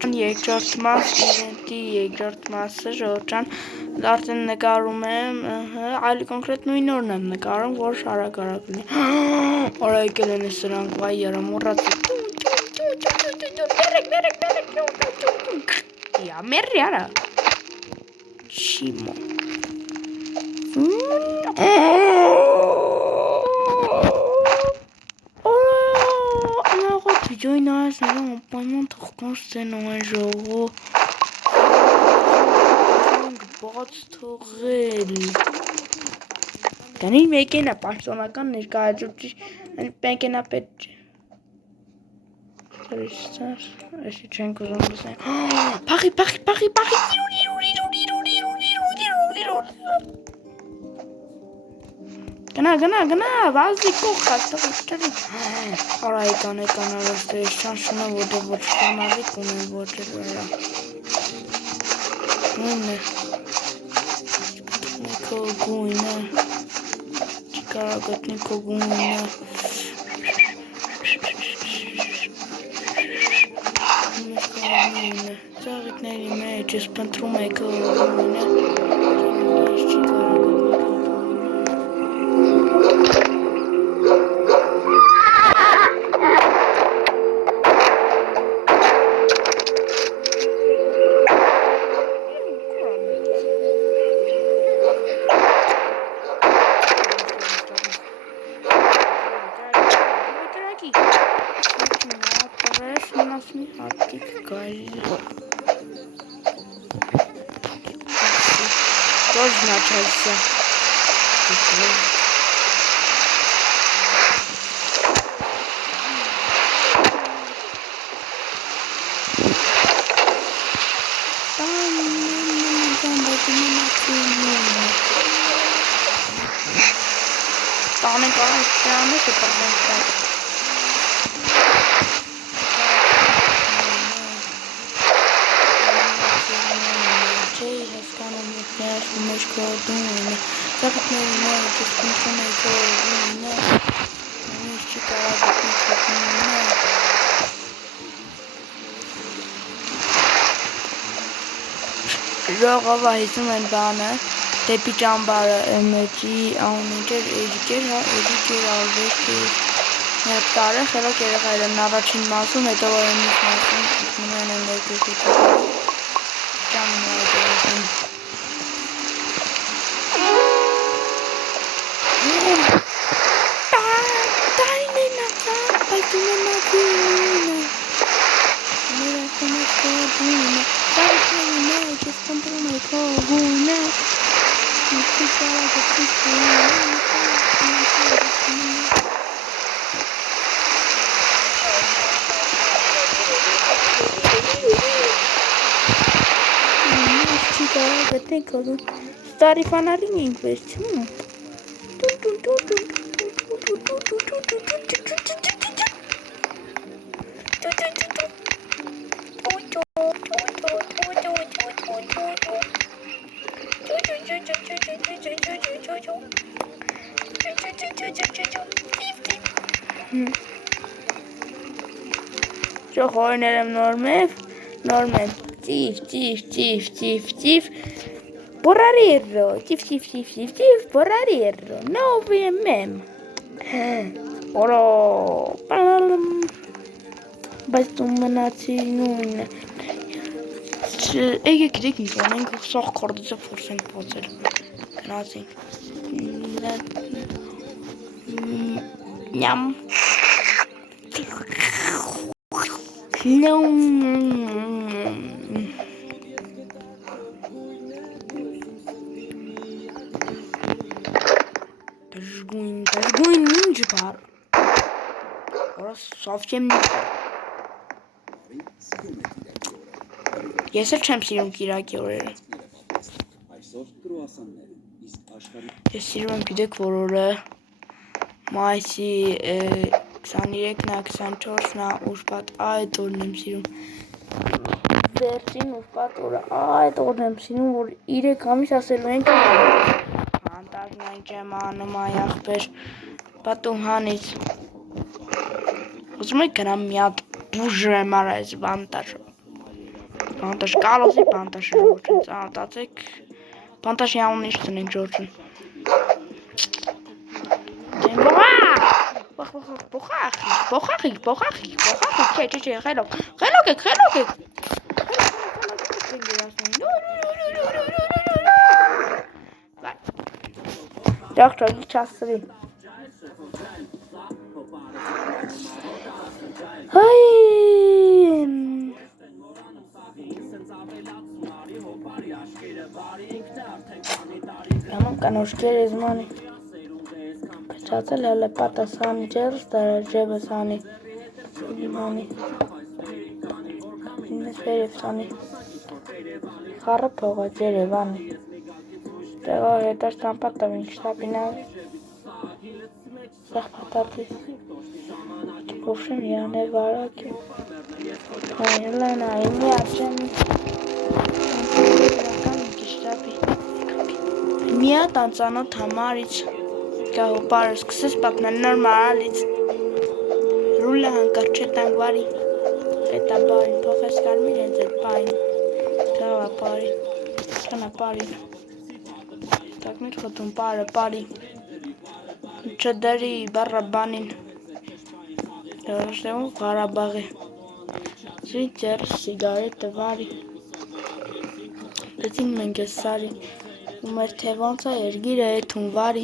Երկրորդ մաս իրենտի երկրորդ մասը ժողովրդան արդեն նկարում եմ, այլ կոնկրետ նույն օրն եմ նկարում, որ շարագարակ լինի։ Արա եկել են սրանք, վայ յարա մոռաց։ Յա մերի արա։ Շիմո։ Videoyu neyse ben takım sen jogo. Batırıl. Tani mekana personakan ներկայացուցիչ մեկենա պետք է։ Հրիստար, այսի չենք ուզում լսել։ Փախի։ Գնա, վազի կողքա, տղի։ Արա եկան արվեստի շանսոնը որտեղ ոչ ստանալիք ունեն ոչ էլ նույնն է։ Քո գույնը։ Չկարա գտնի քո գույնը։ Ծաղիկների մեջ ես փնտրում եք քո գույնը։ Тоже начался. Ժողովը հիզում են բանը, դեպի ճամբարը մեջի անունիջեր էրիքեր, արվեստի ներկարը, խելոք երեխայր են առաջին մասում, հետո որ են միս մասում, մնան են ներկրկություն, ճամն է երեխան։ Տային են ատա, պայտում են ատինը, մերախում է կոդինը, Տարիքների մեջ ես կնդրում է քո գույնը Միշտի կարագը քիստը Միշտի կարագը տեկալու Ստարի ֆանարին ինքվես չում Հորներ եմ նորմև, ծիվ, բորարիրո, ծիվ, բորարիրո, նովիեմ եմ, որո, բայց դու մնացի նույնը, գիտեք ինչ անենք, սաղ կարդիցը ֆորս ենք բացել, գնացինք, նյամ, Դժգույն ինչ բար Որը սովչեմ Ես էլ չեմ սիրում կիրակի օրերը Ես սիրում եմ գիտեք որ օրը Մայիսի 23-նա, 24-նա ուշպատ այդ օրն եմ սիրում Վերջին ուշպատ օրը այդ օրն եմ սիրում, որ 3 ամիս ասելու ենք Հանտակն այն չեմ անում այ աղբեր Պատում հանից Ուզում եք գնամ մի հատ բուժեմ արա այս վանտաժը Բանտաշ, կարոսի բանտաշը ժողջն, ծանոտացեք, բանտաշի անուն իշ ծնենք ժողջն։ Դեն բոխախիք, չէ, խելոք եք։ Ճաղճագի չասրի։ Yaman kanoşker ezmani. Kaçatı lale patasani, cerustara cebesani. Limani. Nesverefsani. Harapova cerevani. Tego hetastan patamin ştabinavi. Zahpatatli. Ovšem já nevaraky. Jelena, jim jáčem. Միա տանցանոթ համարից գահոպարը սկսես պատնել նորմալից ռուլը հանկարծ չէ տանգվարի հետա բարին փոխես կարմիր հենց այդ պային գահապարի կնապարին տակներ խոտում պարը պարի չդարի բարաբանին լորոշտեղում Ղարաբաղի զույթեր սիգարետը վարի դեցին մենք ես սարի Ումեր թե ոնց է երգիրը էթուն վարի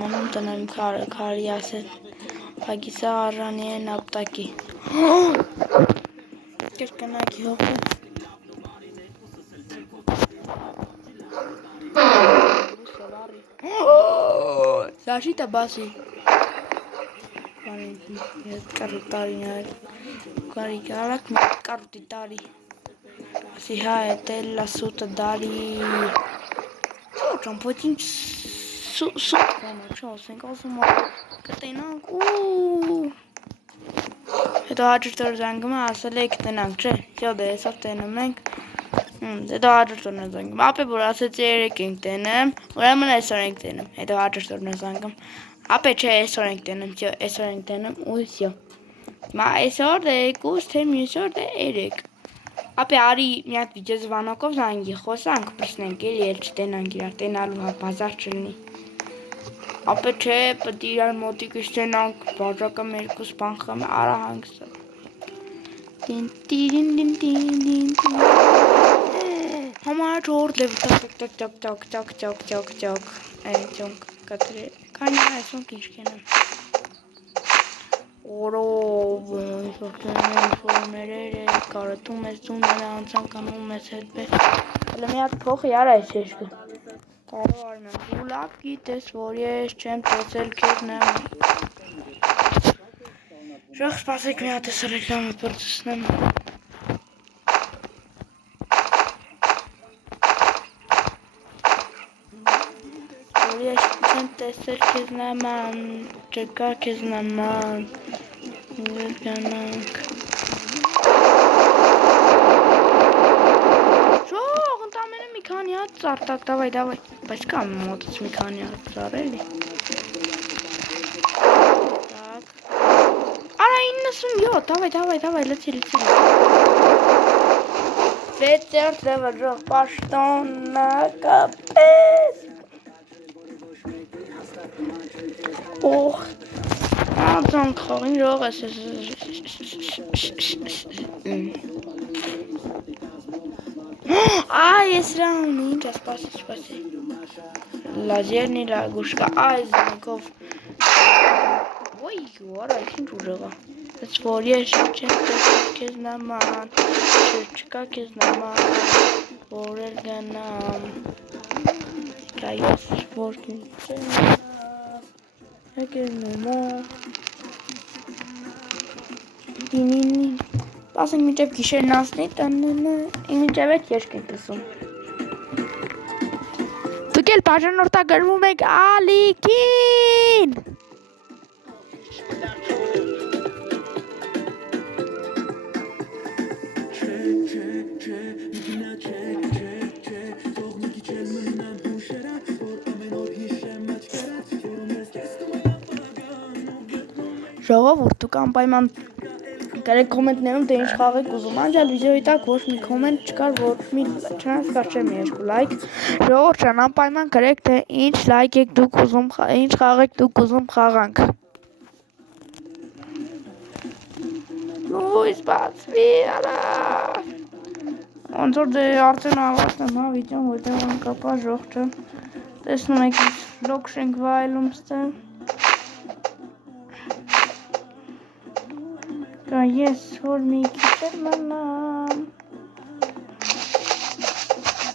Մանում տնեմ քարի ասել Պագիսա արժանի են ապտակի Կերկնակի հողը Սաշիտը բասի Կարուտարին այլ Կարի կարակ կարուտի տարի Ասի հա է տելլա սուտը դարի Չոչան պոյտին սուտ կոնը չոսենք ասում կտենանք Հետո հաջորդոր զանգում ասել եք տնանք չէ Յոդե եսով տենում ենք Հետո հաջորդորն է զանգում ապե որ ասեց երեք ենք տենեմ ուրեմն այսօր ենք տենում Հետո հաջորդորն է զանգում ապե չէ այսօր ենք տենում այսօր ենք տենում ու սյո Մա այսօր դե եկուս թե մյուսօր դե երեք Ապե արի մի հատ վիդեո զվանոկով զանգի խոսանք պրսնենք էլի էլ չտենանք իրար տենալու հա բազար չլինի Ապե չէ պետք է իրար մոտիկս տենանք բաժակը մերկուս բանխամ արա հանգստը Համար չորդ լև տակ Այդյոնք կտրի Կանյա այսոնք ինչ կենեմ Օրով ինֆորմերեր կարոտում ես ծուները անցանկանում ես հետ բեր Հələ մի հատ փոխի արա այս եշկը Կարո արմ եմ ու լավ գիտես որ ես չեմ տեսել քեզ նեմ Շող սպասեք մի հատ ես ռեկլամը պրծսնեմ Որ ես չեմ տեսել քեզ նման չկա քեզ նման Գանանք Շող ընտամենը մի քանի հատ ծարտակ դավայ Բայց կամ մոտից մի քանի հատ ծար էլի Արա 97 դավայ լցի Վեցեր դևը ժող պաշտոնակապես Օխ Անցանք խողին ժող ես Այ ես ռաուն ինչ սպասի Լազերնի լագուշկա այս զնքով Ոյ արա ինչ ուժեղա Ես որ ես չեմ տեսել քեզ նման չկա քեզ նման որ էլ գնամ Կայս որ չեմ Եկել նոմա Դինինի Ասենք միջև գիշերն ասնի Միջև էտ եշկ եք լսում Դուք էլ բաժանորդագրվում եք ալիքին Ժողովուրդ դուք անպայման Կարեք կոմենտներում թե ինչ խաղ եք ուզում անջալ վիդեոյի տակ ոչ մի կոմենտ չկար, ոչ մի չնայած կար չեմ երկու լայք։ Ժողովուրդ անպայման գրեք թե ինչ լայք եք դուք ուզում, ինչ խաղ եք դուք ուզում խաղանք։ Լույս բացվի, արա։ Ոնց որ դե արդեն ավարտեմ հա վիդեոն, որտեղ անկապա ժողջը։ Տեսնում եք լոկ շենք վայելում ստեմ։ Ես որ մի քիչ մնամ։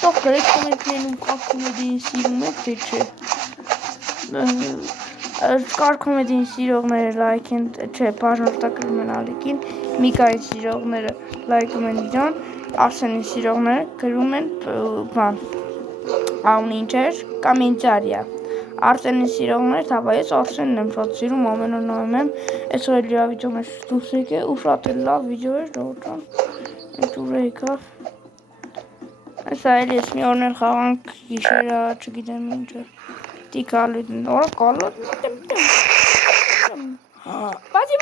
Թող գրեք կոմենտներում կար կոմեդիին սիրում եք թե չէ։ Կար կոմեդիին սիրողները լայք են, չէ, բաժանորդագրում են Ալիկին, Միկային սիրողները լայքում են վիդեոն, Արսենին սիրողները գրում են բան, անուն ինչ էր, կոմենտարիա։ Արսենին սիրողները, թավա ես Արսենն եմ շատ սիրում, ամեն օր նայում եմ, այսօր էլ իր վիդեոն է դուրս եկել ու շատ էլ լավ վիդեո էր, ժողովուրդ, ինչ ուր եկավ։ Այսա էլ ես մի օրներ խաղանք գիշերը, չգիտեմ ինչ էր, տիկալույտ, օրա կալոտ, բացի,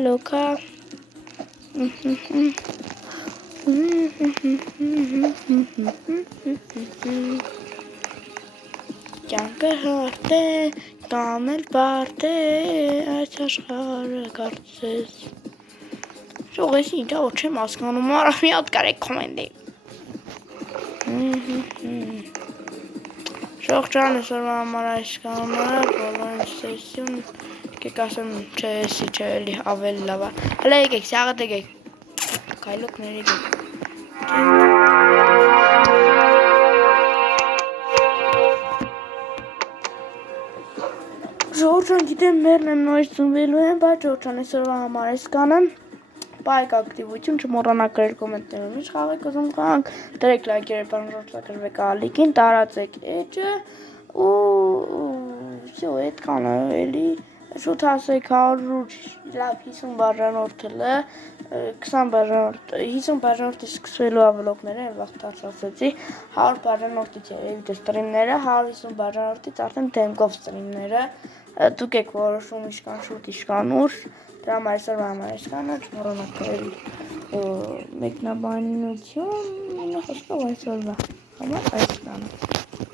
Loca. Կյանքը հարթ է, կամ էլ բարդ է, այս աշխարհը կարծես։ Շող ես ինչա որ չեմ հասկանում, արա մի հատ կարեք կոմենտի։ Շող ջան, այսօրվա համար այս կանոնը, բոլորին սեսյուն, կեք ասեմ, չէ, եսի չէ, էլի ավելի լավ է։ Հələ եկեք, սյաղը տեկեք, կայլոք ներեկեք։ Ժողջան գիտեմ մերն եմ նոյր ծնվելու եմ, բայց ժողջան այսօրվա համար այս կանեմ, բայք ակտիվություն, չմոռանաք գրել կոմենտներում, ինչ խաղ եք ուզում խաղանք, դրեք լայքերը բանջորցակրվեք Ալիկին, տարածեք էջը ու всё, այդքան է էլի, շուտ հասեք 100 լավ 50 բաժանորդը, 20 բաժանորդ, 50 բաժանորդի սկսվելու ավլոգները, վաղ ասացի, 100 բաժանորդից երևի ստրիմները, 150 բաժանորդից արդեն դեմքով ստրիմները, դուք եք որոշում իշքան շուտ, իշքան ուշ, դրա համար այսօրվա համար այսքանը, չմոռանաք գրել մեկնաբանություն, խոսքով այսօրվա համար այսքանը։